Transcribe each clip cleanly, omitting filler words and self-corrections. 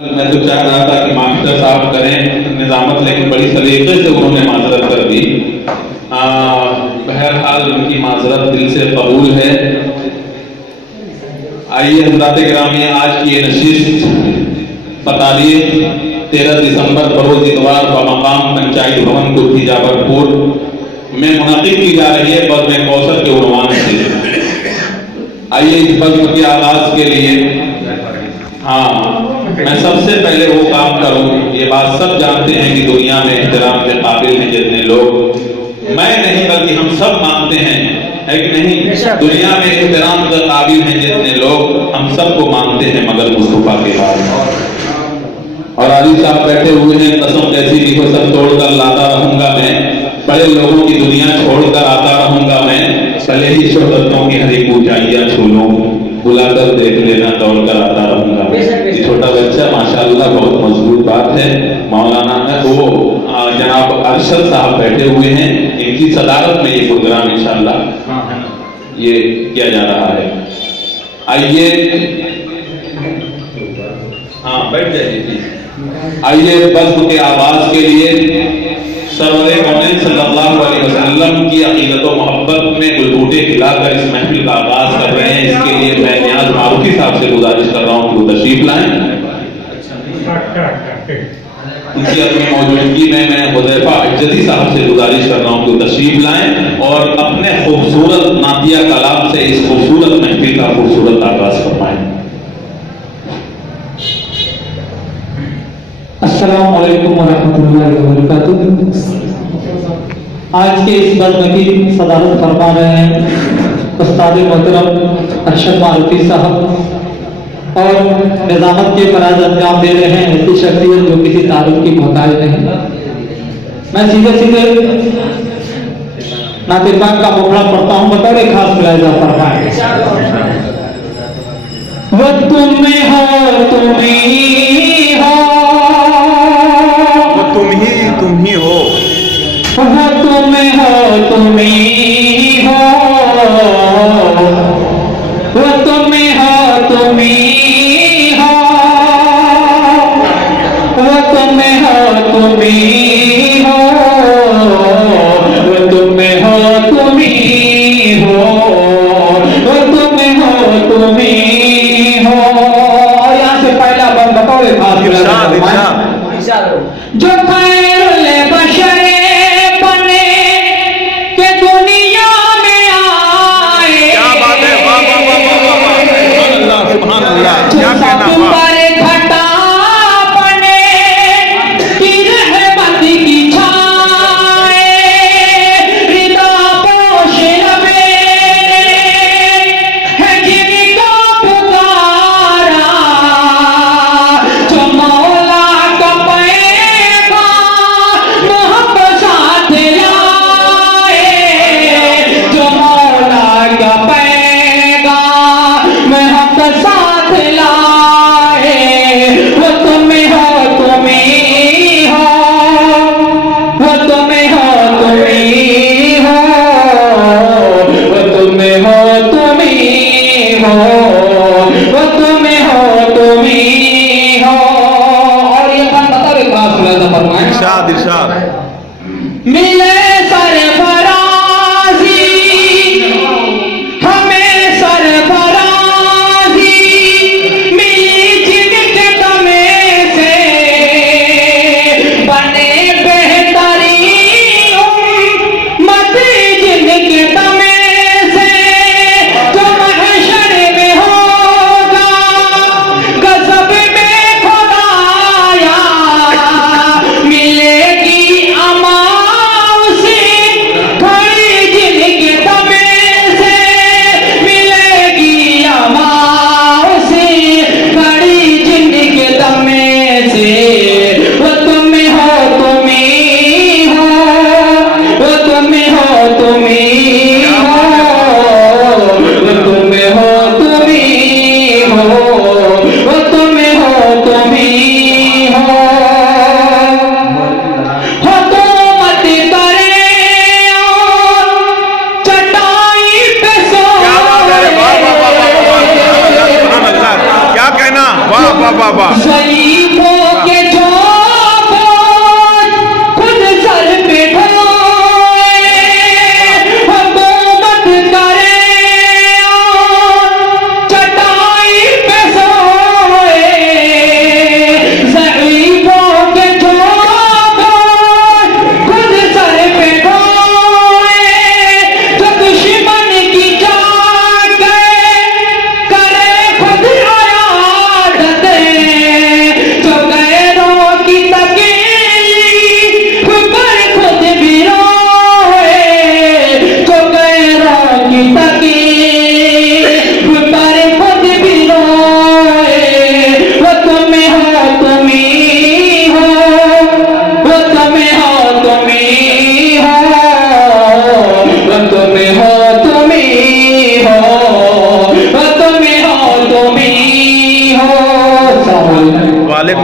मैं तो चाह रहा था कि मास्टर साहब करें निजामत, लेकिन बड़ी सलीके से उन्होंने माजरत कर दी। बहरहाल उनकी माजरत दिल से कबूल है। आइए हज़रात गिरामी, आज की ये नशिस्त 13 दिसंबर बरोज इतवार बमकाम पंचायत भवन कुर्ती जाबरपुर में मुनाकिद की जा रही है बज़्म कौसर के उन्वान से। आइए इस बज़्म के आगाज के लिए मैं सबसे पहले वो काम करूं। ये बात सब जानते हैं कि दुनिया में एहतराम के काबिल हैं जितने लोग, मैं नहीं बल्कि हम सब मानते हैं, है कि नहीं? दुनिया में एहतराम के काबिल हैं जितने लोग, हम सबको मानते हैं मगर मुस्तफा के बाद। और आली साहब बैठे हुए हैं, कसम कैसी भी हो सब तोड़कर लाता रहूंगा मैं, बड़े लोगों की दुनिया छोड़कर आता रहूंगा मैं, भले ही शोहरतों की हर एक ऊंचाइयां छू लूं, बुलाकर देख लेना दौड़कर आता रहूंगा। ये छोटा बच्चा माशाअल्लाह बहुत मजबूत बात है। मौलाना है वो जनाब अरशद साहब बैठे हुए हैं, इनकी सदारत में ये प्रोग्राम इंशाअल्लाह ये किया जा रहा है। आइए बैठ जाइए। आइए बज़्म के आवाज के लिए सरवरे कौनैन सल्लल्लाहु अलैहि वसल्लम की अक़ीदत व मोहब्बत में गुलबूटे खिलाकर इस महफिल का आगाज कर रहे हैं। इसके लिए मैं नियाज मारूफी साहब से गुजारिश कर रहा हूँ कि वो तशरीफ लाएं। उनकी अपनी मौजूदगी में मैं हुज़ैफा अजदी साहब से गुजारिश कर रहा हूँ कि वो तशरीफ लाएं और अपने खूबसूरत नातिया कलाम से इस खूबसूरत महफिल का खूबसूरत आगाज फरमाएं। अस्सलाम वालेकुम वरहमतुल्लाहि वबरकातुहू। आज के इस बज़्म की सदारत फरमा रहे हैं उस्ताद मोहतरम अरशद मारूफी साहब और निजामत के फराज अंजाम दे रहे हैं ऐसी शख्सियत जो किसी तारुफ की मोहताज नहीं। मैं सीधे नाते पाक का मुखड़ा पढ़ता हूँ, बतौर खास मुलाहिजा फरमाएं। वो तुम में हो तुम ही हो, तुम ही हो, वो तुम हो तुम ही हो, वो तुम हो तुम ही हो, वो तुम हो तुम ही हो, वो तुम हो तुम ही हो, वो तुम हो तुम ही हो। और यहाँ से पहला बंद बताओ जो खैरुल बशर बने के दुनिया में आए। क्या बात है, वाह वाह वाह वाह वाह, सुभान अल्लाह, क्या कहना। घटा बने की रहमत की छाए, रिदा पोश लबे है जिनका पुकारा, जो मौला का मिले सरफराजी हमें सरफराजी मिली जिनके दमे से, बने बेहतरीन उम्मत जिनके दमे से, जो महशर में होगा गज़ब में खुदाया, मिलेगी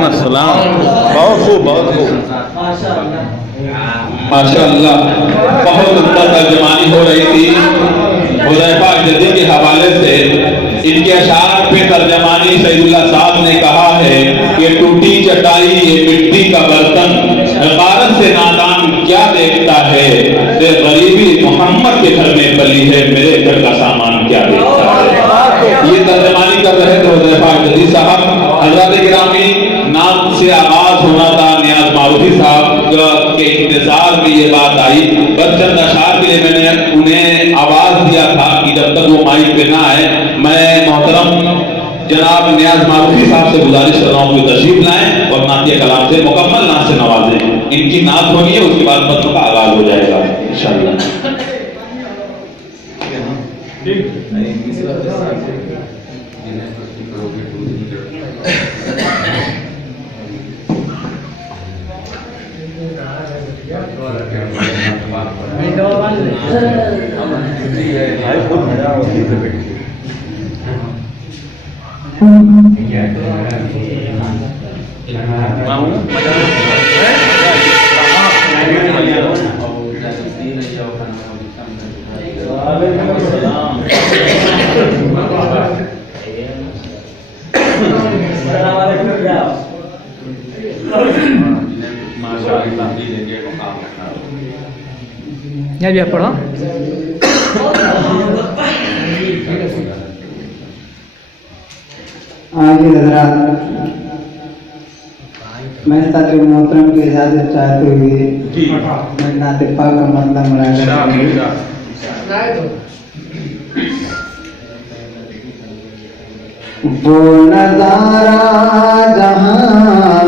अस्सलाम। बहुत खूब, बहुत खूब। माशाअल्लाह, बहुत उम्दा तर्जमानी हो रही थी हुज़ैफा जदी के हवाले से। इनके अशार पे तर्जमानी सईदुल्लाह साहब ने कहा है कि टूटी चटाई ये मिट्टी का बर्तन, हक़ारत से नादान क्या देखता है, ते गरीबी मोहम्मद के घर में पली है, मेरे घर का सामान क्या देखता है। ये तर्जमानी कर रहे थे हुज़ैफा जदी साहब। हज़रत गिरामी नाम से आगाज होना था, नियाज मारूफी साहब के इंतजार में ये बात आई। बस चंद अशार के लिए मैंने उन्हें आवाज दिया था कि जब तक वो माइक पे ना आए, मैं मोहतरम जनाब नियाज मारूफी साहब से गुजारिश कर रहा हूँ कि तशरीफ लाएं और नातिया कलाम से मुकम्मल नात से नवाजें। इनकी नात होनी है, उसके बाद बच्चों का आगाज हो जाएगा इंशाअल्लाह। भी पढ़ो। आगे हज़रात, मैं साथ मोहतरम की इजाजत चाहते हुए मैं नाते पाक का मतलब मुराद वो नजारा जहां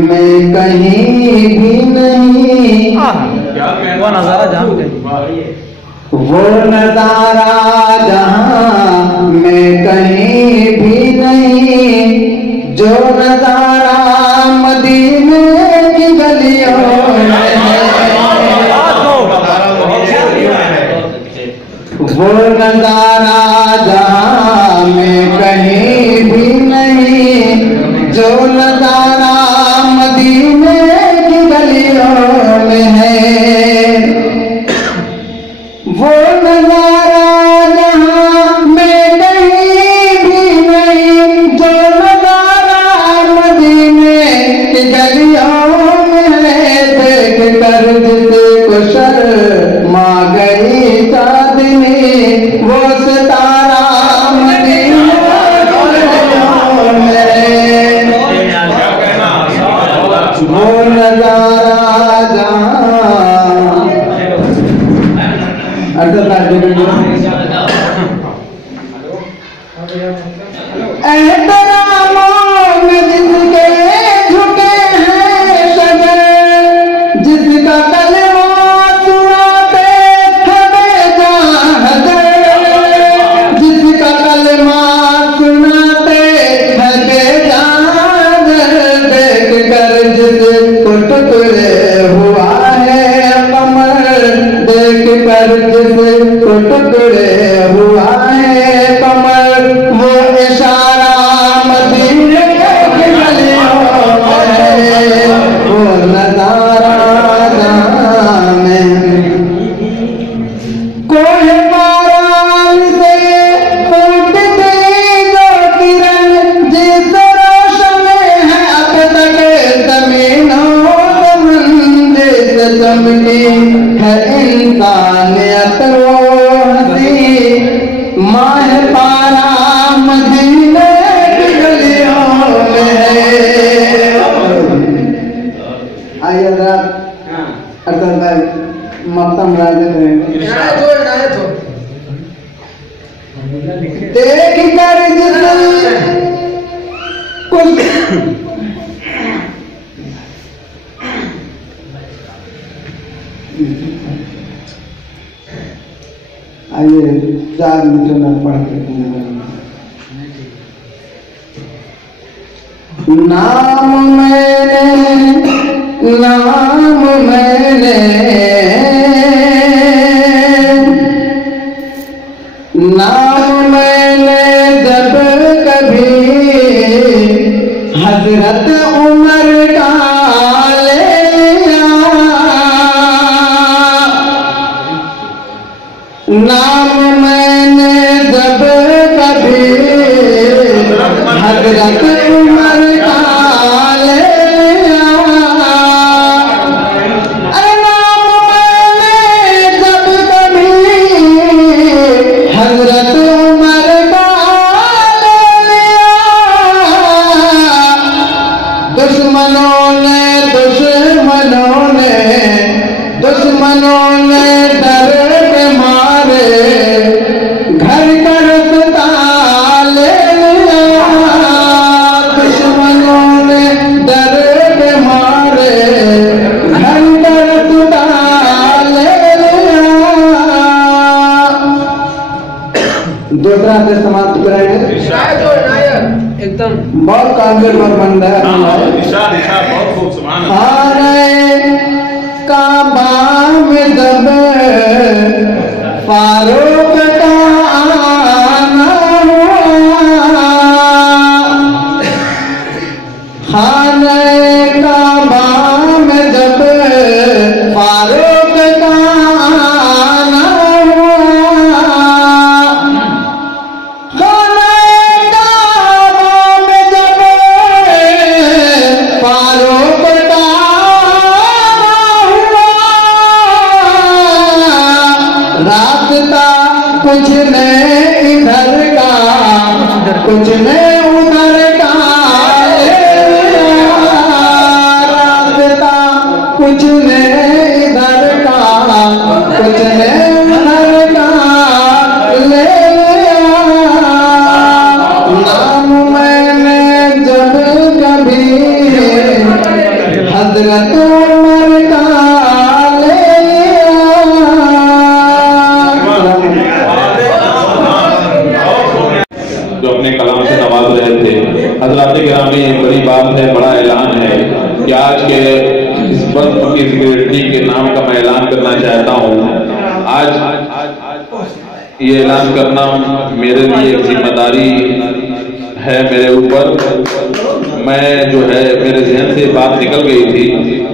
मैं कहीं भी नहीं, वो नजारा जहां वो नजारा जहां मैं कहीं भी नहीं, जो नजारा मदीने की गलियों में वो नजारा जहां मैं कहीं भी नहीं, जो नजारा मदीने की गलियों में है, वो नजारा जहां मैं कहीं भी नहीं, जो नजारा मदीने की गलियों में है, देख कर जिसे को शर्मा गई चांदनी, वो सितारा मदीने वो नजारा जहां एहतरामों में जिसके झुके हैं सजर, जिसका कलमा सुनाते खड़े जाहदर, जिसका कलमा सुनाते खड़े जाहदर, देख कर जिसको टुकड़े हुआ है कमर, देख कर जिसको टुकड़े हुआ है कमर, वो इशारा मदीने की गलियों में, वो नजारा जहां में कोई पाराल से फूटती जो किरण, जिस रोशन है अब तक जमीनों जमीन से चमकी है इंसानियत वो हंसी, माह पारा मदीने की गलियों में है। आइए असल भाई मक्तम राज देख कर जिस कुछ आइए 4 मिनट में पढ़ के नाम मैंने जब कभी हजरत दुश्मनों ने डर के मारे घर का रास्ता ले लिया। दुश्मनों ने डर के मारे घर का रास्ता ले लिया। दूसरा से समाप्त करेंगे। एकदम बहुत काबिल और बंदा है। काबा में जब फारूक का आना हुआ, खाने काबा में जब फारूक का आना हुआ, खाने काबा में जब फारूक का रास्ता कुछ ने इधर का कुछ ने उधर का, रास्ता कुछ ने इधर का कुछ ने उधर का ले लिया। नाम मैंने जब कभी हजरत उमर का अपने कलाम से नवाज रहे थे। हजरात गिरामी, एक बड़ी बात है, बड़ा ऐलान है कि आज के इस वक्त की सेक्रेटरी के नाम का मैं ऐलान करना चाहता हूँ। आज ये ऐलान करना मेरे लिए एक जिम्मेदारी है मेरे ऊपर। मैं जो है मेरे जहन से बात निकल गई थी।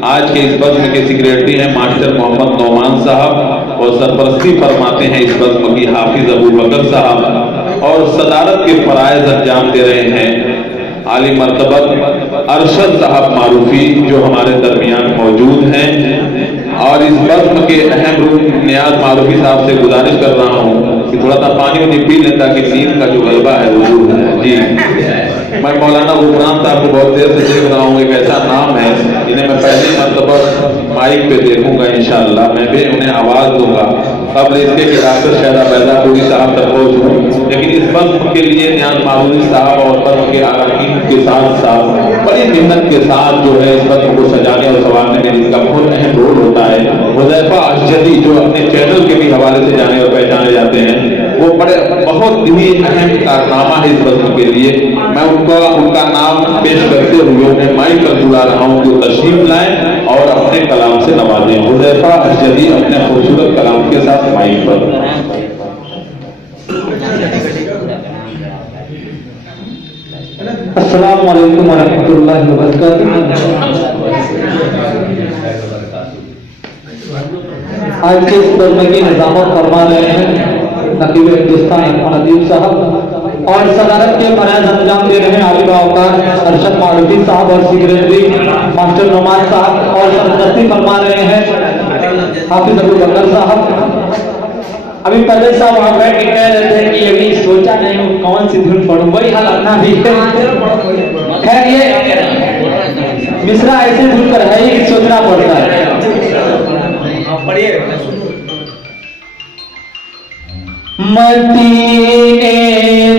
आज के इस बज़्म के सेक्रेटरी हैं मास्टर मोहम्मद नौमान साहब और सरपरस्ती फरमाते हैं इस बज़्म की हाफिज अबू बकर साहब और सदारत के फराइज अंजाम दे रहे हैं आली मर्तबत अरशद साहब मारूफी जो हमारे दरमियान मौजूद हैं। और इस बज़्म के अहम रूप नियाज मारूफी साहब से गुजारिश कर रहा हूँ कि थोड़ा सा पानी वानी पी लें ताकि नींद का जो गलबा है वो दूर है। जी, मैं मौलाना गुफरान साहब को बहुत देर से देख रहा हूँ। एक ऐसा नाम है जिन्हें मैं पहली मर्तबा माइक पे देखूंगा इंशाअल्लाह, मैं भी उन्हें आवाज दूंगा। अब इसके कि डॉक्टर शहरा बैदापुरी साहब तक पहुंचूं, लेकिन इस बज़्म के लिए नियाज मारूफी साहब और बज़्म के अरकान के साथ साथ बड़ी हिम्मत के साथ जो है इस बज़्म को सजाने और संवारने में जिसका बहुत अहम रोल होता है, हुज़ैफा अशजदी जो अपने चैनल के भी हवाले से जाने और पहचाने जाते हैं, वो बड़े बहुत ही अहम कारनामा है इस बज़्म के लिए। मैं उनका नाम पेश करते हुए उन्हें माइक पर बुला रहा हूँ कि तशरीफ लाएं और अपने कलाम से नवाजें। हुज़ैफा अशजदी अपने खूबसूरत कलाम के साथ माइक पर। अस्सलाम वालेकुम वरहमतुल्लाहि वबरकातुहू। आज के इस बज़्म की निज़ामत फरमा रहे हैं नकीब हिंदुस्तान अदीब साहब और सदारत के फराइज अंजाम दे रहे हैं आलिम औकार अरशद मारूफी साहब और सेक्रेटरी मास्टर नौमान साहब और सरपरस्ती फरमा रहे हैं हाफिज अबू बकर साहब। अभी पहले साहब वहाँ बैठ के कह रहे थे कि अभी सोचा नहीं हूँ कौन सी धुन पढ़ूं, वही हाल अपना भी है। खैर ये मिश्रा ऐसे धुन पर है ही सोचना पड़ता है। मदीने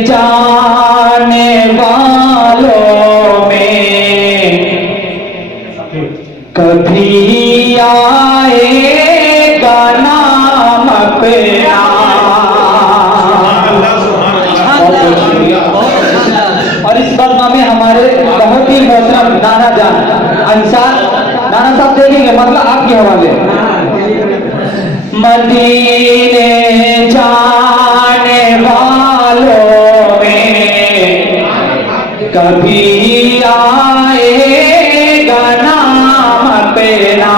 जाने वालों में कभी आएगा नाम अपना। और इस बज़्म में हमारे बहुत ही मोहतरम नाना जान अंसार नाना साहब देखेंगे, मतलब आपके हवाले। मदीने जाने वालों में कभी आएगा नाम अपना।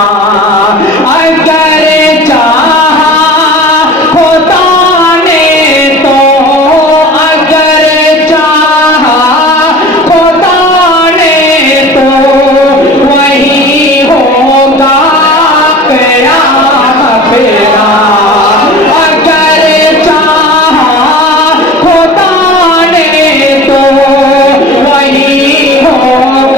अगर चाहा खुदा ने तो, अगर चाहा खुदा ने तो वही होगा क़याम अपना। अगर चाहा खुदा ने तो वही होगा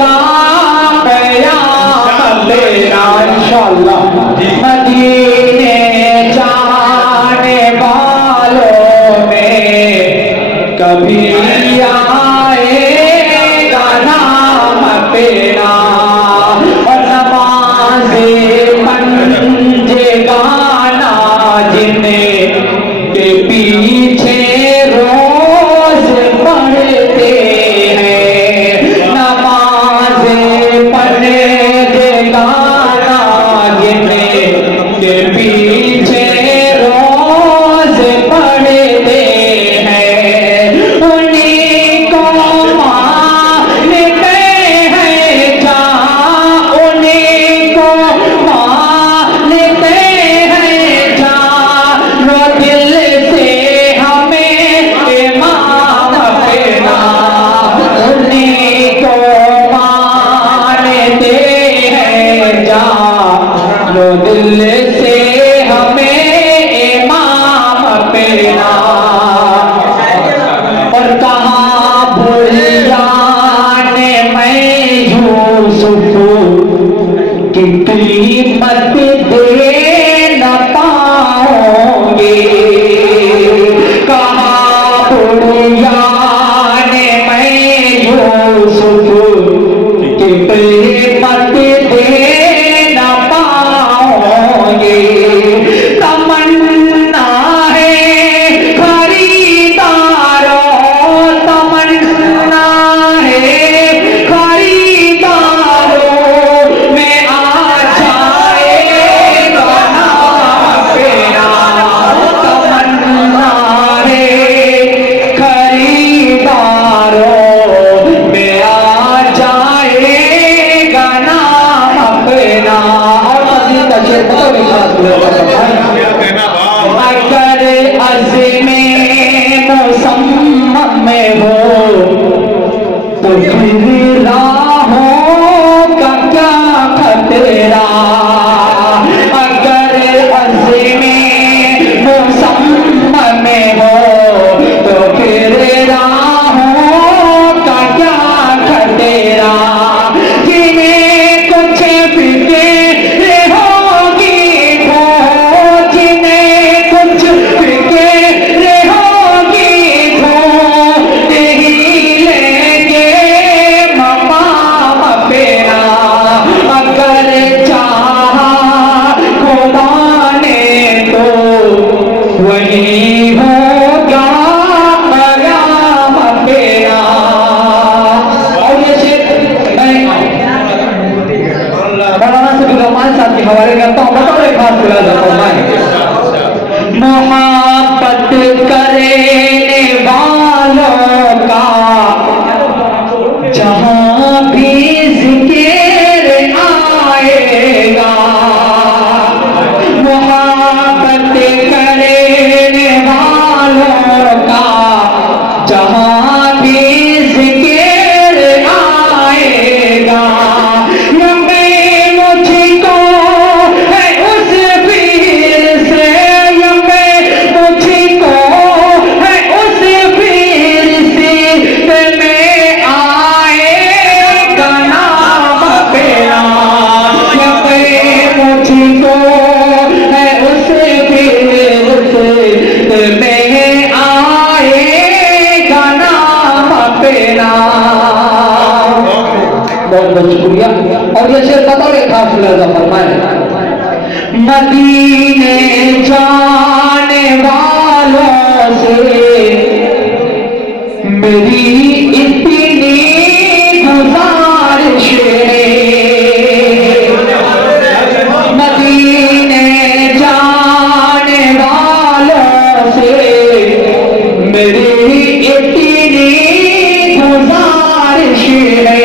मोहब्बत करने वालों का जहां भी जिक्र आएगा, मोहब्बत करने वालों का जहां भी जिक्र आएगा। बहुत बहुत शुक्रिया। और ये शेर बतौर खास लफ्ज़ फरमाए, मदीने जाने वालों से मेरी इतनी गुजारिश है, मदीने जाने वालों से मेरी इतनी गुजारिश है।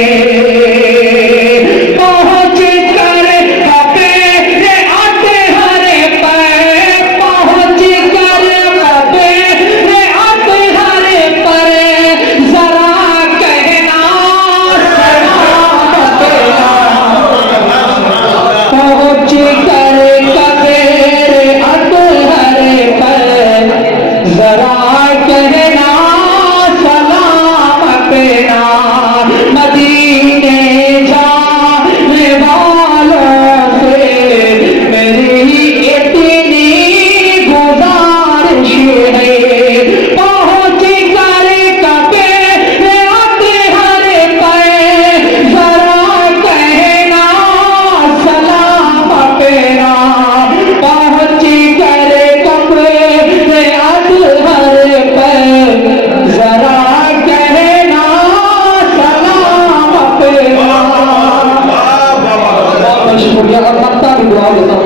शुक्रिया और लगता भी दुआ देता हूँ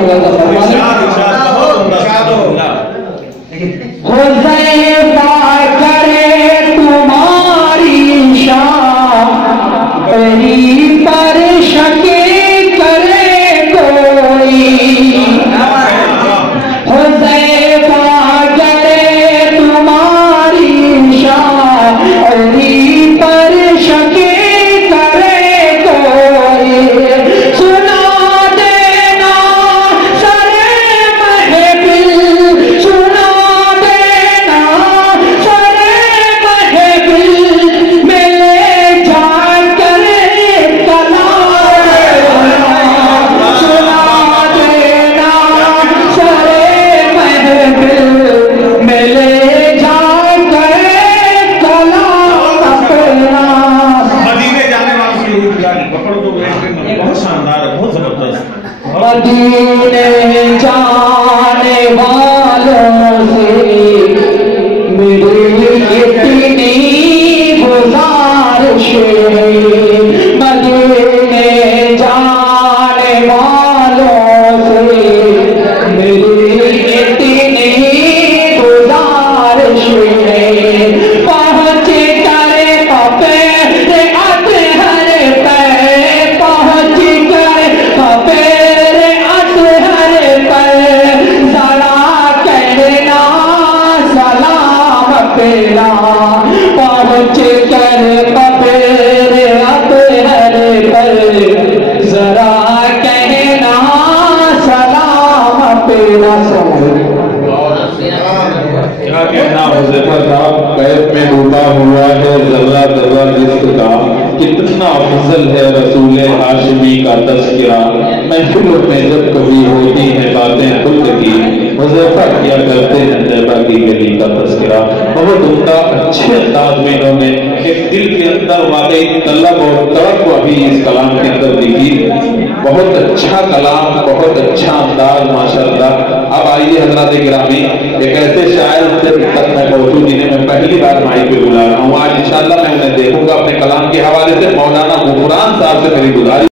हुज़ैफा करे तुम्हारी शान पर शके करे कोई हुज़ैफा करे तुम्हारी शान पर शके करे कोई सुना देना सरे महफिल सुना देना सरे महफिल मिले जा करे कलाम सुना देना सरे महफिल मिले जा करे कलाम अपना मदीने जाने वालों की गाड़ी पकड़ दो, बहुत शानदार है, बहुत जबरदस्त। मदीने जाने वालों से मेरी इतनी गुजारिश है मदीने जाने वालों से मेरी इतनी गुजारिश है पहुँच करे पपेरे अतहर पे पहुँच करे पपेरे अतहर पे जरा कहना सलाम पेरा पहुँच कर पपेरे अतहर पर जरा कहना सलाम पेरा क्या कहना हुज़ैफा साहब, कैद में डूबा हुआ है जर्रा जर्रा रिज़्क़ का, कितना अफजल है रसूल हाशिमी का तज़किरा। महफिलों में जब कभी होती हैं बातें खुद की, हुज़ैफा किया करते हैं तैबा की गली का तज़किरा। बहुत उम्दा अच्छे अंदाज में इन्होंने एक दिल के अंदर वाकई तलब और तड़प अभी इस कलाम के अंदर दिखी। बहुत अच्छा कलाम, बहुत अच्छा अंदाज माशाअल्लाह। अब आइए हज़रात गिरामी, एक ऐसे शायर तक मैं मौजूद जिन्हें मैं पहली बार माइक पे बुला रहा हूँ। आज इंशाअल्लाह मैं उन्हें देखूंगा अपने कलाम के हवाले से। मौलाना गुफरान साहब से मेरी गुजारिश